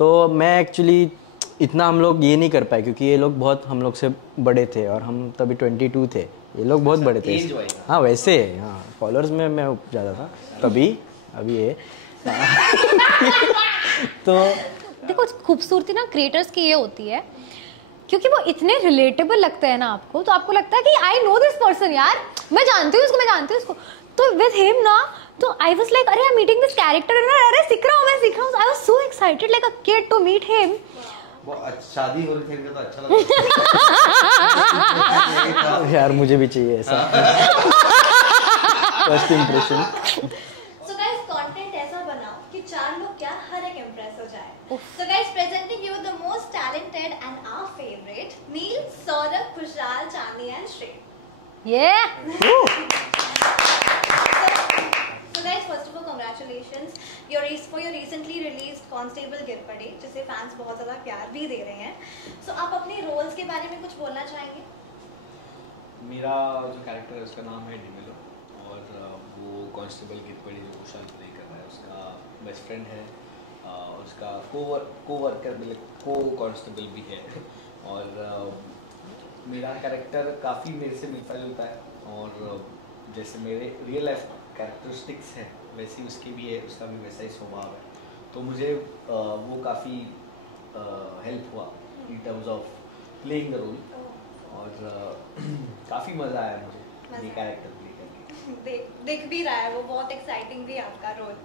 तो मैं एक्चुअली इतना हम लोग ये नहीं कर पाए क्योंकि ये लोग बहुत हम लोग से बड़े थे और हम तभी 22 थे, ये लोग बहुत बड़े थे। हाँ वैसे, हाँ फॉलोअर्स में मैं ज़्यादा था तभी, अभी ये तो देखो खूबसूरती ना क्रिएटर्स की ये होती है क्योंकि वो इतने रिलेटेबल लगते हैं ना आपको, तो आपको लगता है कि आई नो दिस पर्सन यार, मैं जानती हूँ इसको। तो विद हिम ना, तो आई वाज लाइक अरे I am meeting this character ना, अरे सीख रहा हूँ। I was so excited like a kid to meet him. वो शादी हो रही थी तो अच्छा लगा यार मुझे भी चाहिए ऐसा first impression. So guys, content ऐसा बनाओ कि 4 लोग क्या हर एक impress हो जाए. So guys, presenting you the most talented and our favorite Neil, Saurabh, Kushal, Chandni and Shrey. Yeah. So guys, first of all, congratulations for your recently released Constable गिरपड़े, जिसे fans बहुत ज़्यादा प्यार भी दे रहे हैं. So आप अपने roles के बारे में कुछ बोलना चाहेंगे? मेरा जो कैरेक्टर है उसका नाम है डिमेलो और वो कांस्टेबल गिरपड़े जो कुशाल प्ले कर रहा है उसका बेस्ट फ्रेंड है, उसका कोवर्कर मतलब को कांस्टेबल भी है। और मेरा कैरेक्टर काफ़ी मेरे से मिलता जुलता है और जैसे मेरे रियल लाइफ कैरेक्टरिस्टिक्स है वैसी उसकी भी है, उसका भी वैसा ही स्वभाव है। तो मुझे वो काफ़ी हेल्प हुआ in terms of playing the role और काफ़ी मज़ा आया मुझे ये कैरेक्टर प्ले करके। दिख भी रहा है वो, बहुत एक्साइटिंग भी है आपका role.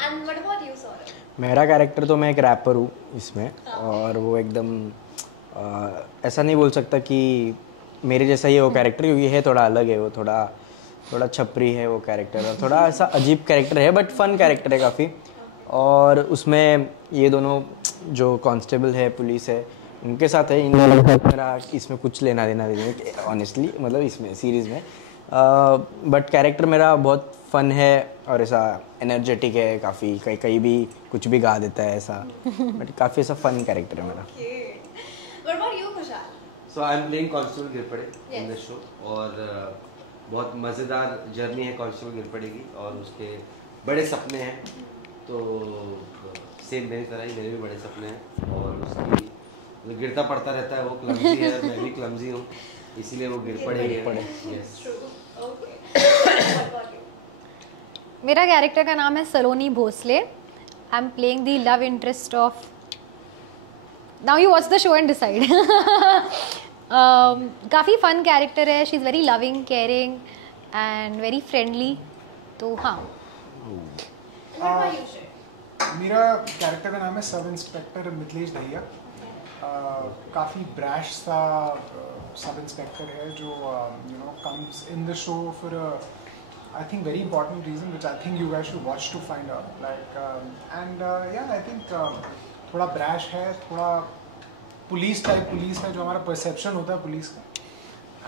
And what about you Saurabh? मेरा कैरेक्टर तो मैं एक रैपर हूँ इसमें और वो एकदम ऐसा नहीं बोल सकता कि मेरे जैसा ही है वो कैरेक्टर, क्योंकि है थोड़ा अलग है, वो थोड़ा छपरी है वो कैरेक्टर और थोड़ा ऐसा अजीब कैरेक्टर है, बट फन कैरेक्टर है काफ़ी। और उसमें ये दोनों जो कांस्टेबल है, पुलिस है, उनके साथ है, इन दोनों के साथ मेरा इसमें कुछ लेना देना नहीं ऑनेस्टली, मतलब इसमें सीरीज़ में। बट कैरेक्टर मेरा बहुत फन है और ऐसा एनर्जेटिक है काफ़ी, कहीं भी कुछ भी गा देता है ऐसा, बट काफ़ी ऐसा फन कैरेक्टर है मेरा। What about you, Kushal? So I am playing constable Girpade in the show और बहुत मज़ेदार जर्नी है कांस्टेबल गिरपड़े की और उसके बड़े सपने हैं। तो सेम मेरी तरह ही मेरे भी बड़े सपने हैं और उसकी गिरता पड़ता रहता है, वो क्लमजी है, मैं भी क्लमजी हूँ, इसीलिए वो गिर पड़े। Yes. मेरा कैरेक्टर का नाम है Saloni Bhosle. I am playing the love interest of, now you watch the show and decide. काफ़ी फन कैरेक्टर है, she is very loving, caring and very friendly. तो हाँ। मेरा कैरेक्टर का नाम है सब इंस्पेक्टर मिथिलेश दहिया। काफ़ी ब्रैश सा सब इंस्पेक्टर है जो you know comes in the show for I think very important reason which I think you guys should watch to find out, like and yeah I think थोड़ा brash है, थोड़ा police type police है, जो हमारा perception होता है police का,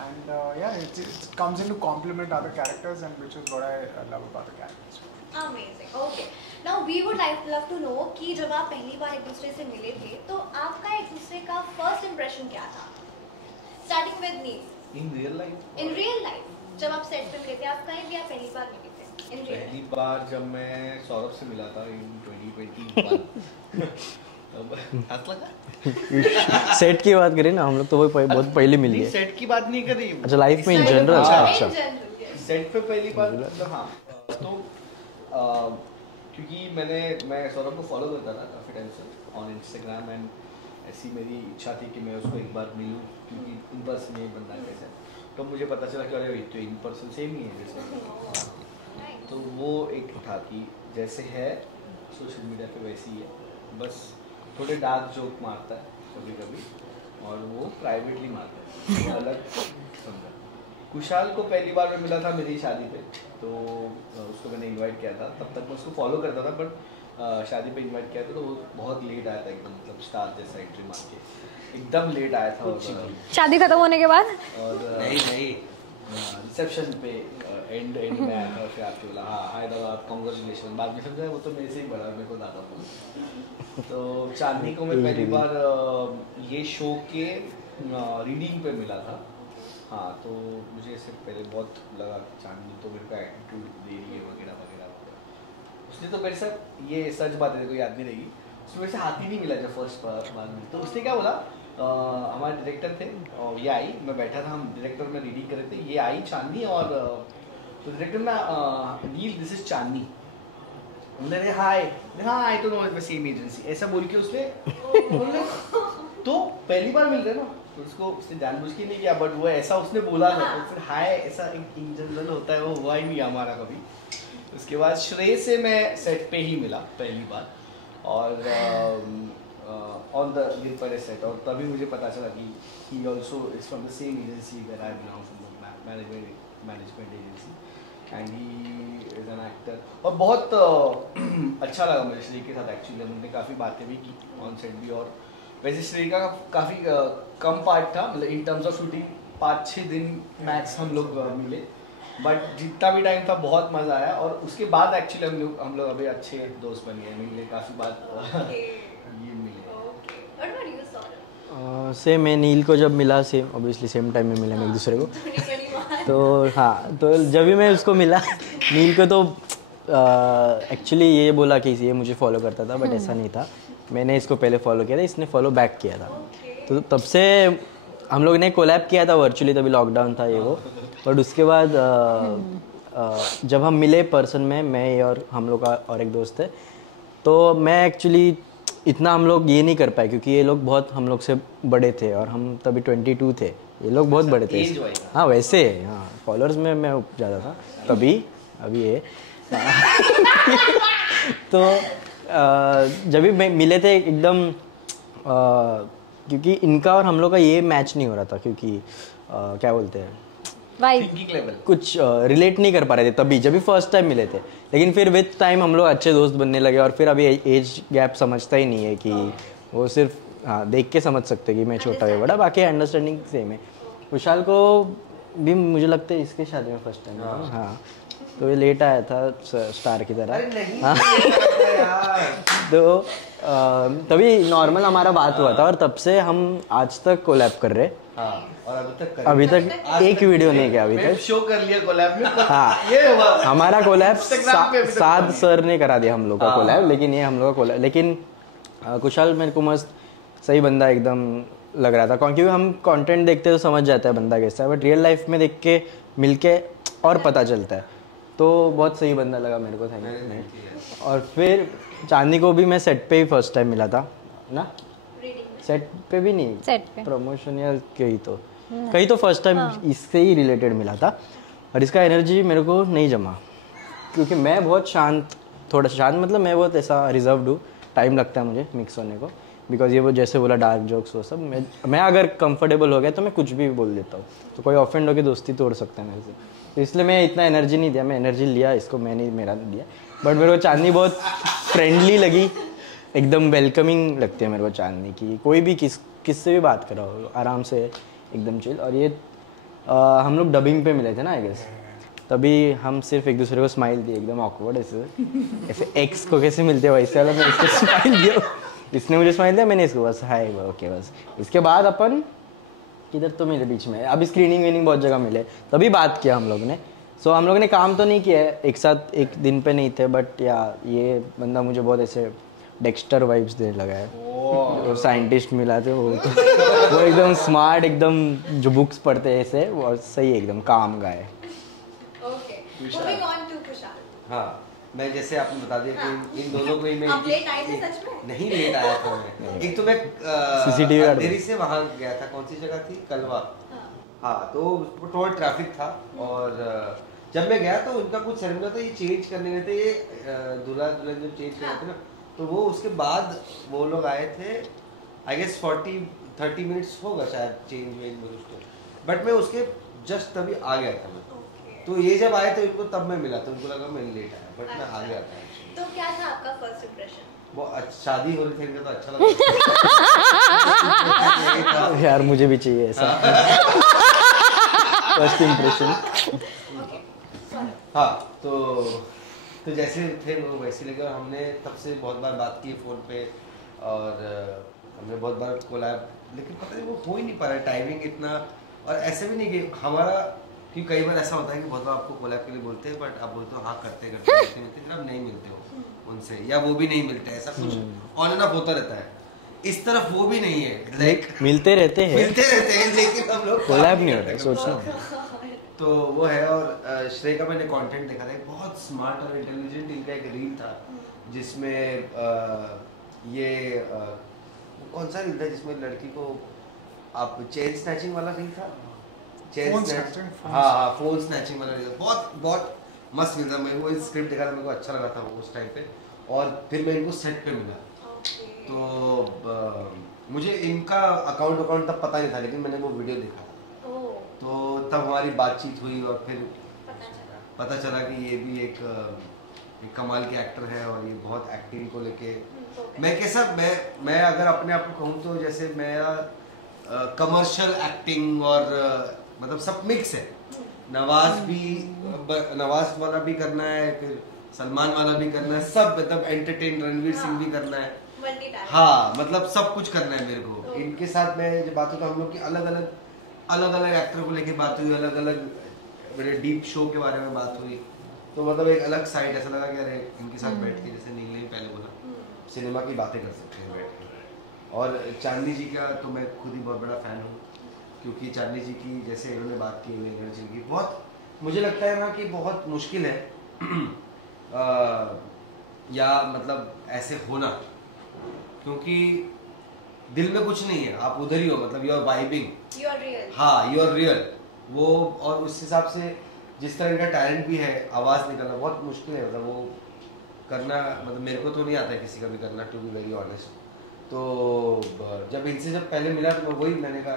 and yeah it comes into complement other characters and which is what I love about the characters. Amazing. Okay. Now we would love to know कि जब आप पहली बार एक दूसरे से मिले थे तो आपका एक दूसरे का फर्स्ट इंप्रेशन क्या था? Starting with Neil. In real life? In real life. जब आप सेट पे मिले थे, आप कहीं भी आप पहली बार मिले थे? पहली बार जब मैं सौरभ से मिला था in 2021 तब हंस लगा। सेट की बात करें ना हम लोग तो वो बहुत पहले मिल गए। सेट की बात नहीं कर रही। अच्छा लाइफ में इन जनरल। अच्छा सेट पे पहली बार हाँ तो क्योंकि मैं सौरभ को फॉलो करता था काफ़ी टाइम से ऑन इंस्टाग्राम एंड ऐसी मेरी इच्छा थी कि मैं उसको एक बार मिलूँ क्योंकि इन पर्सन ये बनना कैसे, तो मुझे पता चला कि अरे तो इन पर्सन सेम ही है जैसे। तो वो एक था कि जैसे है सोशल मीडिया पे वैसे ही है, बस थोड़े डार्क जोक मारता है कभी कभी और वो प्राइवेटली मारता है, अलग समझा। कुशाल को पहली बार मैं मिला था मेरी शादी पे, तो उसको मैंने इनवाइट किया था, तब तक मैं उसको फॉलो करता था, बट शादी पे इनवाइट किया था तो वो बहुत लेट आया था, एकदम मतलब स्टार जैसा एंट्री मार के एकदम लेट आया था। शादी खत्म होने के बाद और नहीं रिसेप्शन पे एंड में आया था, फिर आपके बोला हाँ हैदराबाद कॉन्ग्रेचुलेशन, बाद में समझा वो तो मेरे से ही बड़ा, मेरे को ज़्यादा बोला। तो चांदनी को मैं पहली बार ये शो के रीडिंग पे मिला था। हाँ तो मुझे इससे पहले बहुत लगा कि चांदनी तो मेरे को एटीट्यूड दे रही है वगैरह वगैरह। उसने तो मेरे साथ ये सच बात है, कोई याद नहीं रहेगी, उसमें से हाथी नहीं मिला जब फर्स्ट बार में, तो उसने क्या बोला, हमारे डायरेक्टर थे और ये आई, मैं बैठा था, हम डायरेक्टर में रीडिंग कर रहे थे, ये आई चांदनी और तो डायरेक्टर ना नील दिस इज चांदनी, उन्होंने हाय, हाँ I don't know it's same agency, ऐसा बोल के उसने तो पहली बार मिल रहे ना, तो उसको उसने जानबूझ के नहीं किया, बट वो ऐसा उसने बोला था, तो फिर हाय ऐसा इन जनरल होता है, वो हुआ ही नहीं हमारा कभी। उसके बाद श्रेय से मैं सेट पे ही मिला पहली बार, और ऑन द गिरपड़े सेट, और तभी मुझे पता चला कि he also is from the same agency where I belong from, management agency, and he is an actor. और बहुत अच्छा लगा मुझे श्रेय के साथ एक्चुअली, हमने काफ़ी बातें भी की ऑन सेट भी, और वैसे श्रेय का काफ़ी कम पार्ट था, मतलब इन टर्म्स ऑफ शूटिंग 5-6 दिन मैक्स हम लोग मिले, बट जितना भी टाइम था बहुत मज़ा आया, और उसके बाद एक्चुअली हम लोग अभी अच्छे दोस्त बन गए, मिले काफ़ी बात ये मिले। सेम मैं नील को जब मिला, सेम ऑब्वियसली सेम टाइम में मिले हम एक दूसरे को तो हाँ, तो जब भी मैं उसको मिला नील को, तो एक्चुअली ये बोला कि ये मुझे फॉलो करता था, बट ऐसा नहीं था, मैंने इसको पहले फॉलो किया था, इसने फॉलो बैक किया था, तो तब से हम लोग ने कोलैब किया था वर्चुअली, तभी लॉकडाउन था ये वो, बट उसके बाद जब हम मिले पर्सन में, मैं और हम लोग का और एक दोस्त है, तो मैं एक्चुअली इतना हम लोग ये नहीं कर पाए, क्योंकि ये लोग बहुत हम लोग से बड़े थे, और हम तभी 22 थे, ये लोग बहुत बड़े थे। हाँ वैसे, हाँ फॉलोअर्स में मैं ज़्यादा था तभी, अभी ये तो जब भी मिले थे एकदम, क्योंकि इनका और हम लोग का ये मैच नहीं हो रहा था, क्योंकि क्या बोलते हैं, कुछ रिलेट नहीं कर पा रहे थे तभी, जब भी फर्स्ट टाइम मिले थे, लेकिन फिर विद टाइम हम लोग अच्छे दोस्त बनने लगे, और फिर अभी एज गैप समझता ही नहीं है कि वो सिर्फ हाँ देख के समझ सकते कि मैं छोटा या बड़ा, बाकी अंडरस्टैंडिंग सेम है। कुशाल को भी मुझे लगता है इसके शादी में फर्स्ट टाइम, हाँ तो ये लेट आया था स्टार की तरह, हाँ तो तभी नॉर्मल हमारा बात हुआ था, और तब से हम आज तक कोलैब कर रहे, और अभी तक एक वीडियो नहीं किया अभी तक, शो कर लिया कोलैब में, हाँ ये हुआ हमारा कोलैब साद सर ने करा दिया हम लोग का कोलैब, लेकिन ये हम लोग का कोलैब, लेकिन कुशाल मेरे को मस्त सही बंदा एकदम लग रहा था, क्योंकि हम कंटेंट देखते तो समझ जाता है बंदा कैसा है, बट रियल लाइफ में देख के मिलके और पता चलता है, तो बहुत सही बंदा लगा मेरे को, थैंक यू। और फिर चांदनी को भी मैं सेट पे ही फर्स्ट टाइम मिला था ना, सेट पे भी नहीं, सेट पे प्रमोशन या कहीं तो फर्स्ट टाइम इससे ही रिलेटेड मिला था, और इसका एनर्जी मेरे को नहीं जमा, क्योंकि मैं बहुत शांत, थोड़ा शांत मतलब मैं बहुत ऐसा रिजर्व्ड हूँ, टाइम लगता है मुझे मिक्स होने को, बिकॉज ये वो जैसे बोला डार्क जोक्स वो सब, मैं अगर कंफर्टेबल हो गया तो मैं कुछ भी बोल देता हूँ, तो कोई ऑफेंड होकर दोस्ती तोड़ सकता है मेरे से, तो इसलिए मैं इतना एनर्जी नहीं दिया, मैं एनर्जी लिया इसको, मैंने मेरा नहीं दिया, बट मेरे को चांदनी बहुत फ्रेंडली लगी, एकदम वेलकमिंग लगती है मेरे को चांदनी की, कोई भी किससे भी बात करो आराम से एकदम चिल। और ये हम लोग डबिंग पे मिले थे ना आई गेस, तभी हम सिर्फ एक दूसरे को स्माइल दिए, एकदम ऑकवर्ड ऐसे एक्स को कैसे मिलते हैं वैसे वाला, मैं इसको स्माइल दिया, इसने मुझे स्माइल दिया, मैंने इसको बस हाय ओके बस। इसके बाद अपन किधर तो मिले बीच में, अभी स्क्रीनिंग वीनिंग बहुत जगह मिले, तभी बात किया हम लोग ने। सो हम लोग ने काम तो नहीं किया है एक साथ, एक दिन पे नहीं थे, बट या ये बंदा मुझे बहुत ऐसे डेक्स्टर वाइब्स देने लगा है, वो साइंटिस्ट मिला थे वो एकदम स्मार्ट, एकदम जो बुक्स पढ़ते हैं ऐसे, वो सही एकदम काम गाय। हाँ मैं जैसे आपने बता दिया कि इन दोनों को ही मैं लेट आए थे सच में? नहीं लेट आया था मैं, एक तो मैं CCTV अंधेरी से वहाँ गया था, कौन सी जगह थी, कलवा, हाँ तो थोड़ा ट्रैफिक था, और जब मैं गया तो उनका कुछ सेरेमनी था, ये चेंज करने गए थे, ये दूल्हा दुल्हन जब चेंज कर रहे थे ना, तो वो उसके बाद वो लोग आए थे, आई गेस 40-30 मिनट्स होगा शायद चेंज वेंज में उसको, बट मैं उसके जस्ट तभी आ गया था मैं, तो ये जब आए थे उनको तब मैं मिला, तो उनको लगा मैं लेट आया, बट मैं आ गया था। तो क्या था आपका फर्स्ट इंप्रेशन? वो शादी हो रही थी तो अच्छा लगा यार मुझे भी चाहिए ऐसा फर्स्ट इंप्रेशन। हाँ तो जैसे थे वो वैसे लगे, और हमने तब से बहुत बार बात की फ़ोन पे, और हमने बहुत बार कोलैब, लेकिन पता नहीं वो हो ही नहीं पा रहा है, टाइमिंग इतना, और ऐसे भी नहीं कि हमारा, क्योंकि कई बार ऐसा होता है कि बहुत बार आपको कोलैब के लिए बोलते हैं, बट आप बोलते हो हाँ करते फिर आप नहीं मिलते हो, उनसे, या वो भी नहीं मिलते, ऐसा कुछ ऑन एंड ऑफ होता रहता है। इस तरफ वो भी नहीं है, लाइक मिलते रहते हैं लेकिन हम लोग कोलैब नहीं होता है, सोचना। तो वो है। और श्रेय का मैंने कंटेंट देखा था, बहुत स्मार्ट और इंटेलिजेंट इनका एक रील था जिसमें कौन सा रील था जिसमें लड़की को आप चेन स्नैचिंग वाला रील था, Phone snatching, हाँ फोन स्नैचिंग वाला रील, बहुत मस्त रील था। मेरे को स्क्रिप्ट देखा था, मेरे को अच्छा लगा था वो उस टाइम पे। और फिर मैं इनको सेट पे मिला, तो मुझे इनका अकाउंट तब पता नहीं था, लेकिन मैंने वो वीडियो देखा तो तब हमारी बातचीत हुई और फिर पता चला कि ये भी एक कमाल के एक्टर है और ये बहुत एक्टिंग को लेके मैं कैसा मैं अगर अपने आप को कहूँ तो जैसे मेरा कमर्शियल एक्टिंग और मतलब सब मिक्स है। नवाज वाला भी करना है, फिर सलमान वाला भी करना है, सब मतलब एंटरटेन, रणवीर सिंह भी करना है, हाँ मतलब सब कुछ करना है मेरे को। इनके साथ मैं जब बात हुई तो हम लोग की अलग अलग एक्टर को लेके बात हुई, अलग अलग मेरे डीप शो के बारे में बात हुई, तो मतलब एक अलग साइड ऐसा लगा कि अरे इनके साथ बैठ के, जैसे नील ने पहले बोला, सिनेमा की बातें कर सकते हैं बैठ के। और चांदनी जी का तो मैं खुद ही बहुत बड़ा फैन हूँ, क्योंकि चांदनी जी की जैसे इन्होंने बात की एनर्जी की, बहुत मुझे लगता है ना कि बहुत मुश्किल है या मतलब ऐसे होना, क्योंकि दिल में कुछ नहीं है, आप उधर ही हो, मतलब यू आर वाइबिंग, हाँ यू आर रियल वो। और उस हिसाब से जिस तरह इनका टैलेंट भी है, आवाज़ निकलना बहुत मुश्किल है, मतलब वो करना, मतलब मेरे को तो नहीं आता है किसी का भी करना, टू बी वेरी ऑनेस्ट। तो जब इनसे जब पहले मिला तो वही मैंने कहा,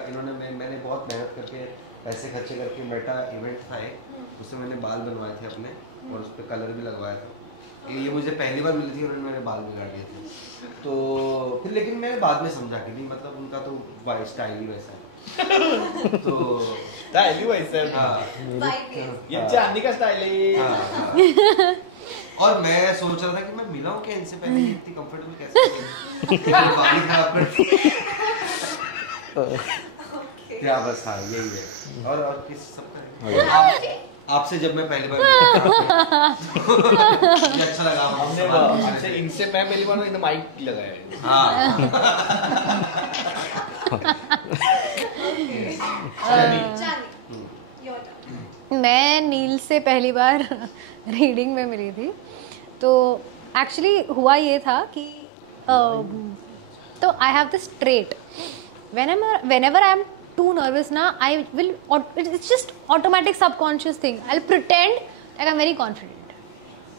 मैंने बहुत मेहनत करके पैसे खर्चे करके मेटा इवेंट था एक, उससे मैंने बाल बनवाए थे अपने और उस पर कलर भी लगवाया था। ये मुझे पहली बार मिली थी, उन्होंने मेरे बाल बिगाड़ दिए थे। तो फिर लेकिन मैंने बाद में समझा कि नहीं, मतलब उनका तो स्टाइल ही वैसा है तो स्टाइल ही वैसा है, हाँ ये चांदनी का स्टाइल है। और मैं सोच रहा था कि मैं मिला हूँ क्या इनसे पहले, ये इतनी कंफर्टेबल कैसे बाल खराब करती क्या, बस हाँ यही है। और किस सबका आपसे जब मैं पहली बार मुझे अच्छा लगा, हमने इनसे मैं पहली बार इन्हें माइक लगाया है, हाँ मैं नील से पहली बार रीडिंग में मिली थी। तो एक्चुअली हुआ ये था कि तो I have this trait, whenever I am too nervous ना, it's just automatic subconscious thing, I'll pretend like I'm very confident,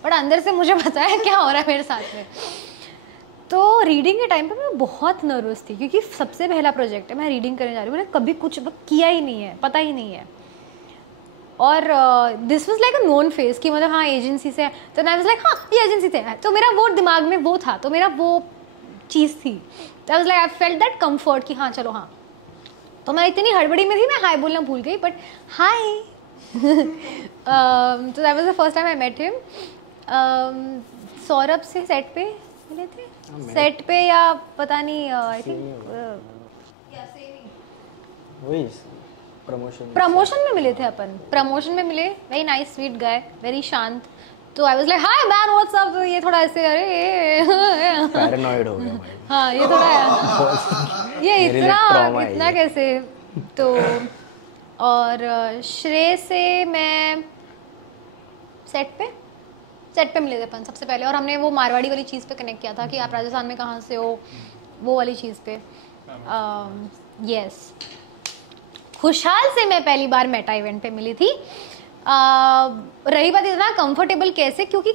but अंदर से मुझे पता है क्या हो रहा है मेरे साथ में। तो रीडिंग के टाइम पे मैं बहुत नर्वस थी, क्योंकि सबसे पहला प्रोजेक्ट है, मैं रीडिंग करने जा रही हूँ, मैंने कभी कुछ किया ही नहीं है, पता ही नहीं है। और this was like a known face कि मतलब हाँ एजेंसी से, तो आई वाज लाइक हाँ ये एजेंसी से है, तो मेरा वो दिमाग में वो था, तो मेरा वो चीज़ थी, तो आई was like I felt that comfort कि हाँ चलो हाँ। तो मैं इतनी हड़बड़ी में थी, मैं हाय बोलना भूल गई, बट हाय तो that was the first time I met him. Saurabh से सेट पे मिले थे, सेट पे या पता नहीं, आई थिंक वही प्रमोशन में मिले थे अपन, प्रमोशन में मिले, very nice sweet guy, very शांत। तो आई was like hi man what's up, तो ये थोड़ा ऐसे अरे पैरानॉइड हो गया भाई। हाँ ये थोड़ा ये इतना कैसे। तो और श्रेय से मैं सेट पे मिले थे अपन सबसे पहले, और हमने वो मारवाड़ी वाली चीज़ पे कनेक्ट किया था कि आप राजस्थान में कहाँ से हो, वो वाली चीज़ पे। यस, खुशहाल से मैं पहली बार मेटा इवेंट पे मिली थी। रही बात इतना कंफर्टेबल कैसे, क्योंकि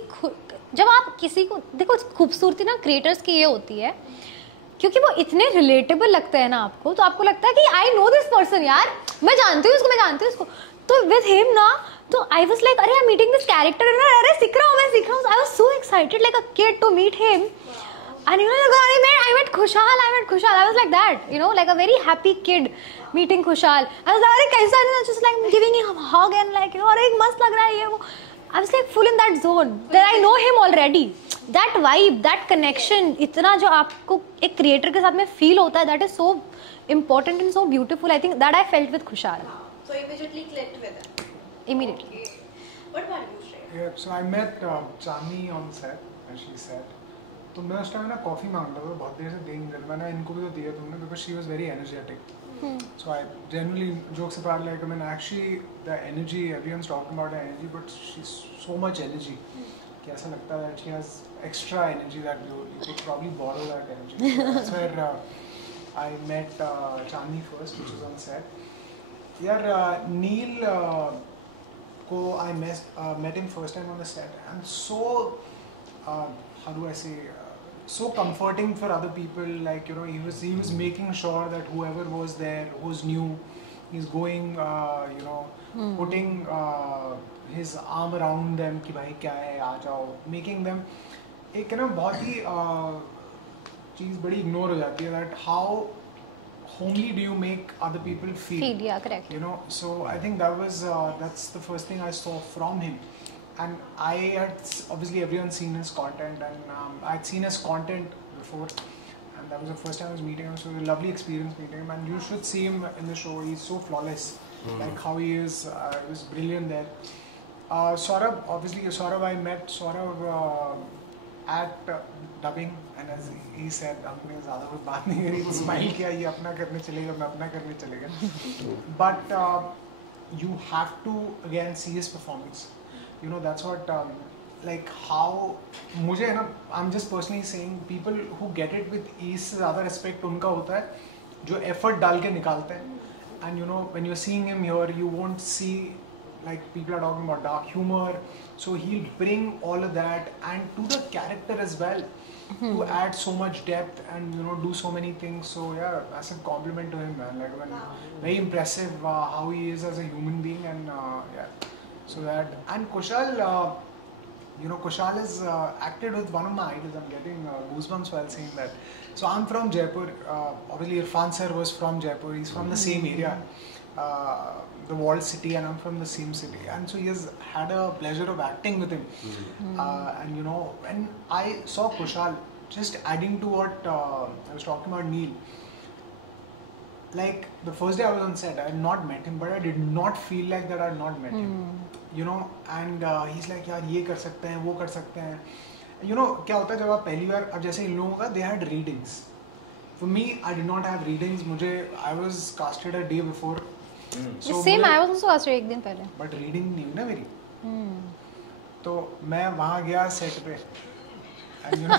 जब आप किसी को देखो, खूबसूरती ना क्रिएटर्स की ये होती है, क्योंकि वो इतने रिलेटेबल लगते हैं ना आपको, तो आपको लगता है कि आई नो दिस पर्सन, यार मैं जानती हूँ इसको। तो विद हिम ना, तो आई वाज लाइक अरे I am meeting this character, अरे सीख रहा हूँ। I was so excited like a kid to meet him. And I met Khushal. I was like that, like a very happy kid meeting Khushal. I was like, अरे कैसा है, just like giving him a hug and like, अरे मस्त लग रहा है ये वो. I was like full in that zone. Then I know him already. That vibe, that connection, इतना जो आपको एक creator के साथ में feel होता है, that is so important and so beautiful. I think that I felt with Khushal. So immediately clicked with him. Immediately. Okay. What about you, Shreya? Yeah, so I met Chandni on set, as she said. तो मैं उस time ना coffee मांग रहा था, बहुत देर से दे नहीं रहा, मैंने इनको भी तो दिया तुमने, because she was very energetic. So I generally jokes apart, like I mean actually the energy, everyone's talking about the energy, but she's so much energy कि ऐसा लगता है that she has extra energy that you could probably borrow that energy. So that's where I met Chandni first, which was on set. यार नील को I met him first time on the set, and so how do I say, so comforting for other people. Like, you know, he was making sure that whoever was there, who's new, he's going, you know, putting his arm around them कि भाई क्या है, आ जाओ, making them एक ना बहुत ही चीज़ बड़ी ignore हो जाती है, that how homely do you make other people feel? Yeah, correct. You know, so I think that's the first thing I saw from him. And I had obviously everyone's seen his content, and I'd seen his content before, and that was the first time I was meeting him. So it was a lovely experience meeting him, and you should see him in the show. He's so flawless, like how he is. He was brilliant there. Saurabh, obviously Saurabh, I met Saurabh at dubbing, and as he said, हमने ज़्यादा कुछ बात नहीं करी, smile किया, ये अपना करने चलेगा, मैं अपना करने चलेगा. But you have to again see his performance. You know, that's what like how मुझे है ना, I'm just personally saying, people who get it with ease से ज़्यादा respect उनका होता है जो effort डाल के निकालते हैं. And you know, when you're seeing him here, you won't see, like, people are talking about dark humor, so he'll bring all of that, and to the character as well, to add so much depth and, you know, do so many things. So yeah, that's a compliment to him, man. Like, very impressive how he is as a human being, and yeah. So that, and Kushal, you know, Kushal is acted with one of my idols. I'm getting goosebumps while saying that. So I'm from Jaipur. Obviously, Irfan sir was from Jaipur. He's from the same area, the walled city, and I'm from the same city. And so he has had a pleasure of acting with him. And you know, when I saw Kushal, just adding to what I was talking about Neil, like the first day I was on set, I had not met him, but I did not feel like that I had not met him. You know, and he's like, यार ये कर सकते हैं, वो कर सकते हैं. You know, क्या होता है जब आप पहली बार, अब जैसे इन लोगों का, they had readings. For me, I did not have readings. मुझे, I was casted a day before. So same, I was also casted एक दिन पहले. But reading नहीं हुई ना मेरी. तो मैं वहाँ गया सेट पे. And you know,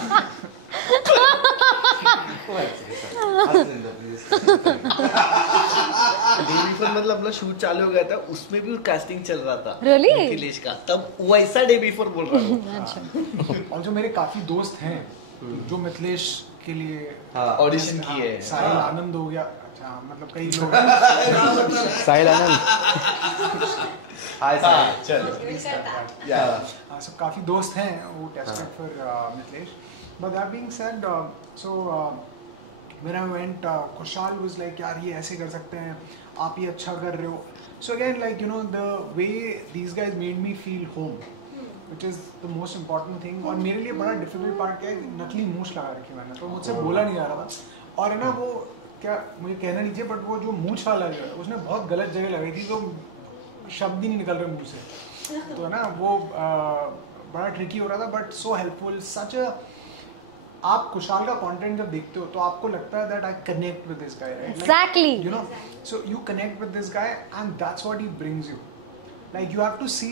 मतलब अपना शूट चालू हो गया था, उसमें भी कास्टिंग चल रहा था. Really? अखिलेश का, तब वैसा डे बिफोर बोल रहा हूँ. अच्छा. और जो मेरे काफी दोस्त हैं जो मिथिलेश के लिए ऑडिशन किए हैं. साहिल आनंद हो गया. अच्छा, मतलब कई लोग. साहिल आनंद. Hi sir. चलो. सब काफी दोस्त हैं वो tested for Mithilesh. But that being said, so when I went, Kushal was like, यार ये ऐसे कर सकते हैं, आप ये अच्छा कर रहे हो. So again, like, you know, the way these guys made me feel home, which is the most important thing. और मेरे लिए बड़ा difficult part क्या है, नकली मूंछ लगा रखी मैंने, तो मुझसे बोला नहीं जा रहा था. और है ना वो क्या, मुझे कहना नहीं चाहिए, बट वो जो मूंछ वाला जो है उसने बहुत गलत जगह लगाई थी, तो शब्द ही नहीं निकल रहे मुंह से. तो है ना वो बड़ा ट्रिकी हो रहा था, बट सो हेल्पफुल. सच अ, आप कुशाल का कंटेंट जब देखते हो तो आपको लगता है that I connect with this guy, right? Exactly. You know, so you connect with this guy and that's what he brings you. Like you have to see,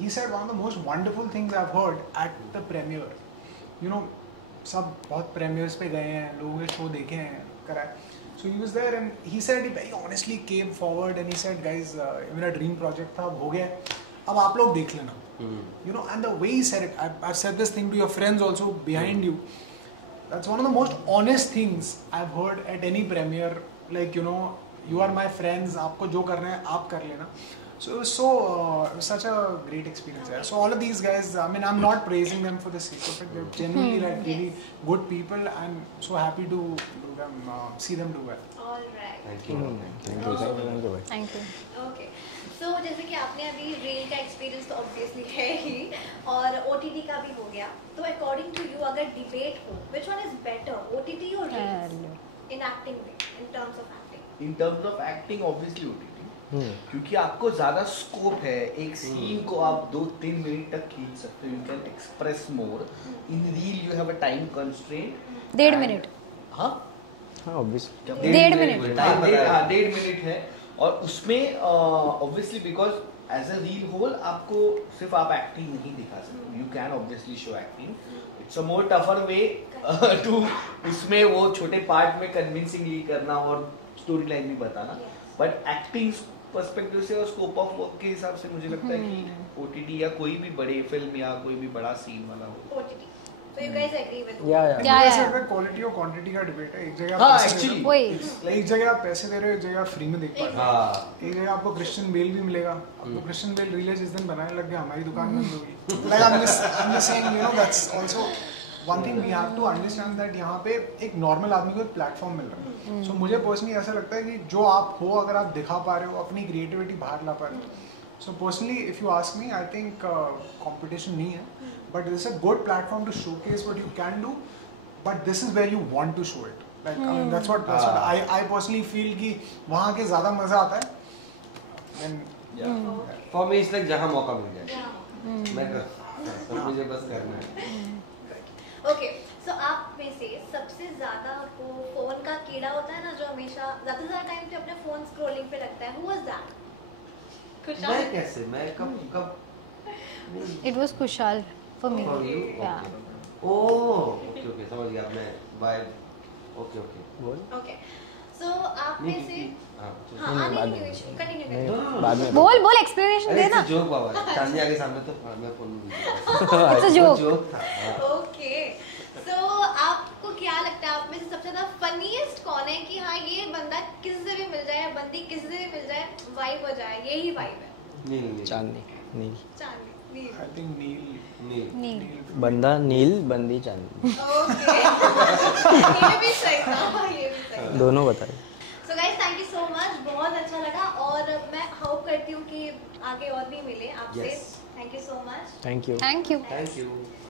he said one of the most wonderful things I have heard at the premiere. You know, सब बहुत premiers पे गए हैं, लोगों के show देखे हैं, करा है. So he was there and he said, he very honestly came forward and he said, guys, मेरा ड्रीम प्रोजेक्ट था, अब हो गया, अब आप लोग देख लेना. You know, and the way he said it, I've said this thing to your friends also behind you. That's one of the most honest things I've heard at any premiere. Like, you know, you are my friends, आपको जो करना है आप कर लेना. So it was such a great experience there. So all of these guys, I mean, I'm not praising them for the sake of it. They're genuinely like really good people. I'm so happy to do them, see them do well. All right. Thank you. Thank you भाई. Thank you. Okay. So जैसे कि आपने अभी reel का experience तो obviously है ही, और OTT का भी हो गया, तो अकॉर्डिंग टू यू अगर डिबेट हो, which one is better, OTT or reels in acting में, in terms of acting? In terms of acting, obviously OTT. क्योंकि आपको ज़्यादा स्कोप है, एक सीन को आप 2-3 मिनट तक खींच सकते हो, you can express more. In reel you have a time constraint 1.5 minute. हाँ हाँ ऑब्वियसली 1.5 मिनट। टाइम 1.5 मिनट है, और उसमें obviously because as a reel whole आपको सिर्फ आप एक्टिंग नहीं दिखा सकते, you can obviously show acting, it's a more tougher way to उसमें वो छोटे पार्ट में कन्विंसिंगली करना और स्टोरी लाइन भी बताना, बट एक्टिंग पर्सपेक्टिव से और स्कोप ऑफ वर्क के हिसाब से मुझे लगता है कि ओटीटी या कोई भी बड़ी फिल्म या कोई भी बड़ा सीन वाला हो। OTT. So you guys agree with me? या Yeah. क्वालिटी और क्वांटिटी का डिबेट है। एक जगह हाँ आप पैसे दे एक्चुअली वही। एक जगह आप पैसे दे रहे हो, एक जगह फ्री में देख पा रहे हो। हाँ एक जगह आपको क्रिश्चियन बेल भी मिलेगा, आपको क्रिश्चियन बेल रिलीज जिस दिन बनाने लग गया हमारी दुकान बंद होगी। Like I'm just saying, you know, that's also one thing we have to understand that यहाँ पे एक नॉर्मल आदमी को एक प्लेटफॉर्म मिल रहा है। So मुझे पर्सनली ऐसा लगता है कि जो आप हो, अगर आप दिखा पा रहे हो, अपनी क्रिएटिविटी बाहर ला पा रहे हो, so personally if you ask me, I think competition नहीं है, but this is a good platform to showcase what you can do, but this is where you want to show it. Like I mean, that's what I personally feel कि वहाँ के ज़्यादा मज़ा आता है। For me it's like जहाँ मौका मिल जाए मैं कर, मुझे बस करना है। Okay, so आप में से सबसे ज्यादा आपको फोन का कीड़ा होता है ना, जो हमेशा ज्यादा से ज्यादा टाइम पे अपने फोन स्क्रॉलिंग पे रखता है, who was that? मैं कैसे, मैं कब It was Kushal for me. For you? Yeah. Okay समझ गया मैं बाय। ओके बोल Okay, so आप में से हाँ नहीं, बाद में। कंटिन्यू नहीं, करिए। बाद में बोल एक्सप्लेनेशन अरे दे ना। जोक बाबा, चांदी आगे सामने तो मैं phone It's a joke. Joke था हाँ। Okay, so आपको क्या लगता है आप में से सबसे ज्यादा फनीएस्ट कौन है कि हाँ ये बंदा किसी से भी मिल जाए या बंदी किसी से भी मिल जाए, वाइब हो जाए, यही वाइब है? नील चांदनी नील चांदी, नील। I think Neil नील नहीं। बंदा नील बंदी चांदनी Okay, ये भी सही था, ये भी सही था। दोनों बताए। So guys, thank you so much, बहुत अच्छा लगा, और मैं होप करती हूँ कि आगे और भी मिले आपसे। Yes. Thank you so much. Thank you Thank you. Thank you.